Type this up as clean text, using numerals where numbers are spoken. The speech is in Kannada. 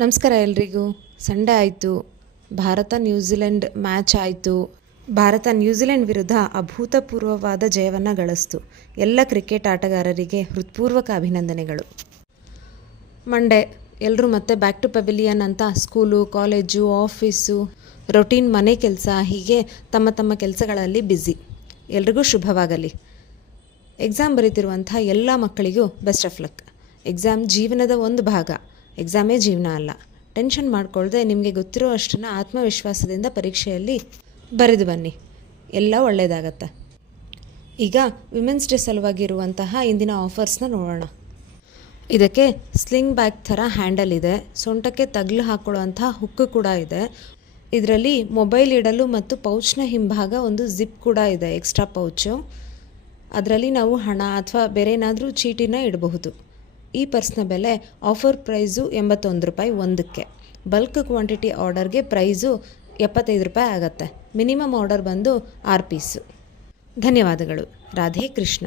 ನಮಸ್ಕಾರ ಎಲ್ರಿಗೂ. ಸಂಡೇ ಆಯಿತು, ಭಾರತ ನ್ಯೂಜಿಲೆಂಡ್ ಮ್ಯಾಚ್ ಆಯಿತು. ಭಾರತ ನ್ಯೂಜಿಲೆಂಡ್ ವಿರುದ್ಧ ಅಭೂತಪೂರ್ವವಾದ ಜಯವನ್ನು ಗಳಿಸ್ತು. ಎಲ್ಲ ಕ್ರಿಕೆಟ್ ಆಟಗಾರರಿಗೆ ಹೃತ್ಪೂರ್ವಕ ಅಭಿನಂದನೆಗಳು. ಮಂಡೇ ಎಲ್ಲರೂ ಮತ್ತೆ ಬ್ಯಾಕ್ ಟು ಪೆವಿಲಿಯನ್ ಅಂತ ಸ್ಕೂಲು, ಕಾಲೇಜು, ಆಫೀಸು, ರೊಟೀನ್ ಮನೆ ಕೆಲಸ ಹೀಗೆ ತಮ್ಮ ತಮ್ಮ ಕೆಲಸಗಳಲ್ಲಿ ಬ್ಯುಸಿ. ಎಲ್ರಿಗೂ ಶುಭವಾಗಲಿ. ಎಕ್ಸಾಮ್ ಬರೀತಿರುವಂಥ ಎಲ್ಲ ಮಕ್ಕಳಿಗೂ ಬೆಸ್ಟ್ ಆಫ್ ಲಕ್. ಎಕ್ಸಾಮ್ ಜೀವನದ ಒಂದು ಭಾಗ. ಎಕ್ಸಾಮೇ ಜೀವನ ಅಲ್ಲ. ಟೆನ್ಷನ್ ಮಾಡ್ಕೊಳ್ದೆ ನಿಮಗೆ ಗೊತ್ತಿರೋ ಅಷ್ಟನ್ನು ಆತ್ಮವಿಶ್ವಾಸದಿಂದ ಪರೀಕ್ಷೆಯಲ್ಲಿ ಬರೆದು ಬನ್ನಿ. ಎಲ್ಲ ಒಳ್ಳೆಯದಾಗತ್ತೆ. ಈಗ ವಿಮೆನ್ಸ್ ಡೇ ಸಲುವಾಗಿರುವಂತಹ ಇಂದಿನ ಆಫರ್ಸ್ನ ನೋಡೋಣ. ಇದಕ್ಕೆ ಸ್ಲಿಂಗ್ ಬ್ಯಾಗ್ ಥರ ಹ್ಯಾಂಡಲ್ ಇದೆ. ಸೊಂಟಕ್ಕೆ ತಗ್ಲು ಹಾಕೊಳ್ಳುವಂಥ ಹುಕ್ಕು ಕೂಡ ಇದೆ. ಇದರಲ್ಲಿ ಮೊಬೈಲ್ ಇಡಲು ಮತ್ತು ಪೌಚ್ನ ಹಿಂಭಾಗ ಒಂದು ಜಿಪ್ ಕೂಡ ಇದೆ, ಎಕ್ಸ್ಟ್ರಾ ಪೌಚು. ಅದರಲ್ಲಿ ನಾವು ಹಣ ಅಥವಾ ಬೇರೆ ಏನಾದರೂ ಚೀಟಿನ ಇಡಬಹುದು. ಈ ಪರ್ಸ್ನ ಬೆಲೆ ಆಫರ್ ಪ್ರೈಸು ₹81 ಒಂದಕ್ಕೆ. ಬಲ್ಕ್ ಕ್ವಾಂಟಿಟಿ ಆರ್ಡರ್ಗೆ ಪ್ರೈಸು ₹75 ಆಗುತ್ತೆ. ಮಿನಿಮಮ್ ಆರ್ಡರ್ ಬಂದು 6 ಪೀಸು. ಧನ್ಯವಾದಗಳು. ರಾಧೆ ಕೃಷ್ಣ.